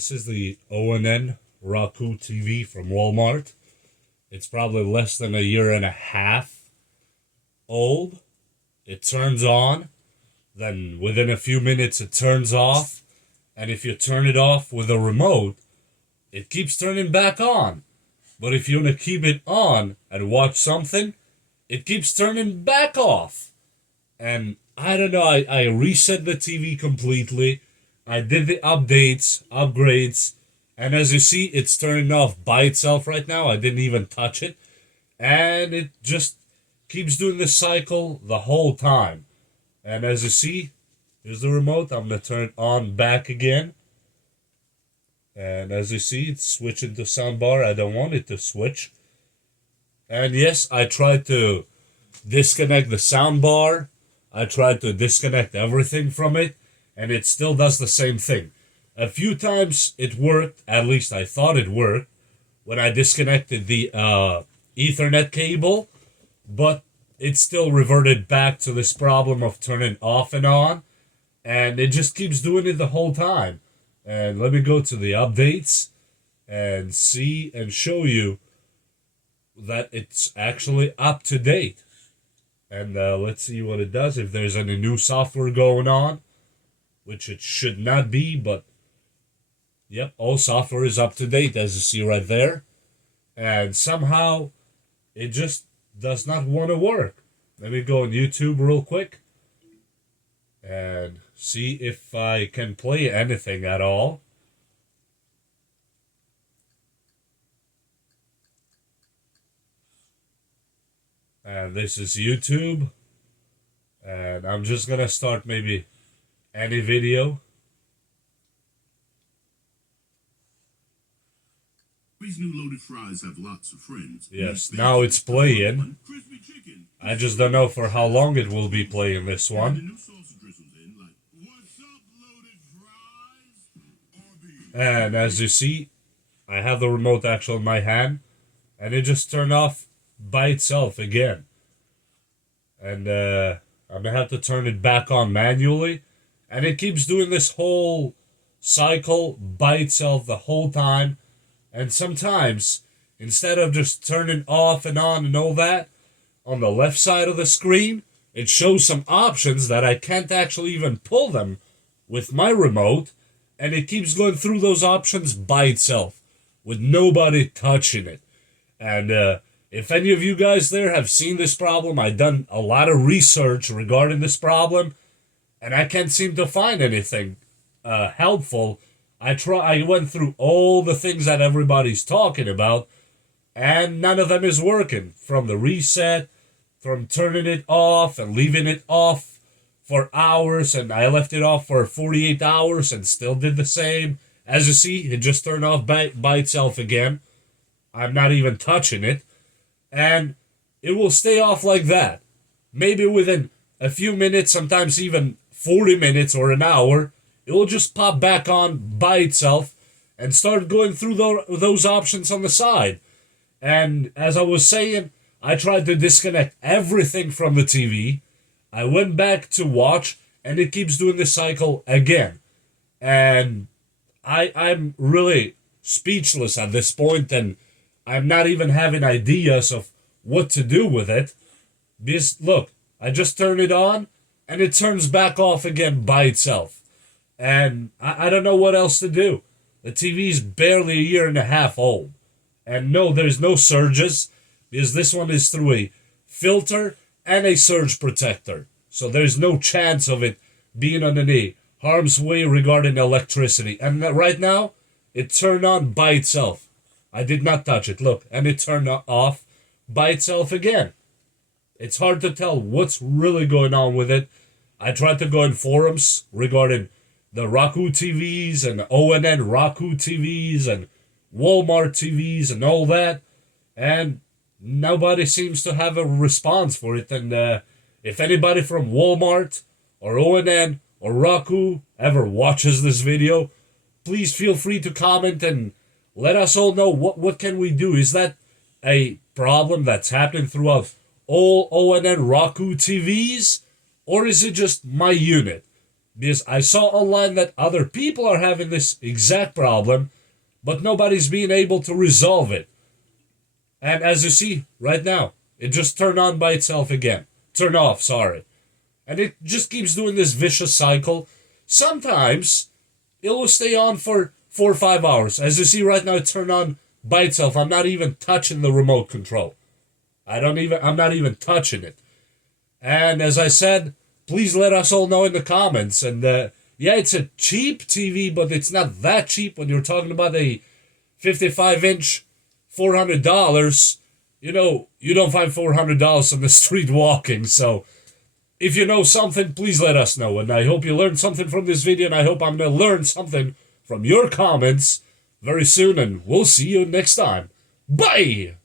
This is the ONN Roku TV from Walmart. It's probably less than a year and a half old. It turns on, then within a few minutes it turns off, and if you turn it off with a remote, it keeps turning back on. But if you want to keep it on and watch something, it keeps turning back off. And I don't know, I reset the TV completely. I did the upgrades, and as you see, it's turning off by itself right now. I didn't even touch it. And it just keeps doing this cycle the whole time. And as you see, here's the remote. I'm going to turn it on back again. And as you see, it's switching to soundbar. I don't want it to switch. And yes, I tried to disconnect the soundbar. I tried to disconnect everything from it, and it still does the same thing. A few times it worked, at least I thought it worked, when I disconnected the Ethernet cable, but it still reverted back to this problem of turning off and on, and it just keeps doing it the whole time. And let me go to the updates and see and show you that it's actually up to date. And let's see what it does, if there's any new software going on, which it should not be, but yep, all software is up to date, as you see right there. And somehow it just does not want to work. Let me go on YouTube real quick and see if I can play anything at all. And this is YouTube. And I'm just gonna start maybe any video. These new loaded fries have lots of friends. Yes, now it's playing. I just don't know for how long it will be playing this one. And as you see, I have the remote actually in my hand, and it just turned off by itself again. And I'm gonna have to turn it back on manually, and it keeps doing this whole cycle by itself the whole time. And sometimes, instead of just turning off and on and all that, on the left side of the screen, it shows some options that I can't actually even pull them with my remote, and it keeps going through those options by itself, with nobody touching it. And if any of you guys there have seen this problem, I've done a lot of research regarding this problem, and I can't seem to find anything helpful. I went through all the things that everybody's talking about, and none of them is working. From the reset, from turning it off and leaving it off for hours, and I left it off for 48 hours and still did the same. As you see, it just turned off by itself again. I'm not even touching it. And it will stay off like that. Maybe within a few minutes, sometimes even 40 minutes or an hour, it will just pop back on by itself and start going through those options on the side. And as I was saying, I tried to disconnect everything from the TV. I went back to watch, and it keeps doing the cycle again. And I'm really speechless at this point, and I'm not even having ideas of what to do with it. Because, look, I just turn it on, and it turns back off again by itself. And I don't know what else to do. The TV is barely a year and a half old. And no, there's no surges, because this one is through a filter and a surge protector. So there's no chance of it being on any harm's way regarding electricity. And right now, it turned on by itself. I did not touch it, look, and it turned off by itself again. It's hard to tell what's really going on with it. I tried to go in forums regarding the Roku TVs and ONN Roku TVs and Walmart TVs and all that, and nobody seems to have a response for it. And if anybody from Walmart or ONN or Roku ever watches this video, please feel free to comment and let us all know what can we do. Is that a problem that's happening throughout all ONN Roku TVs, or is it just my unit? Because I saw online that other people are having this exact problem, but nobody's being able to resolve it. And as you see right now, it just turned on by itself again. Turn off, sorry. And it just keeps doing this vicious cycle. Sometimes it will stay on for 4 or 5 hours. As you see right now, it turned on by itself. I'm not even touching the remote control. I'm not even touching it. And as I said, please let us all know in the comments. And yeah, it's a cheap TV, but it's not that cheap when you're talking about a 55-inch, $400. You know, you don't find $400 on the street walking. So if you know something, please let us know. And I hope you learned something from this video, and I hope I'm going to learn something from your comments very soon. And we'll see you next time. Bye!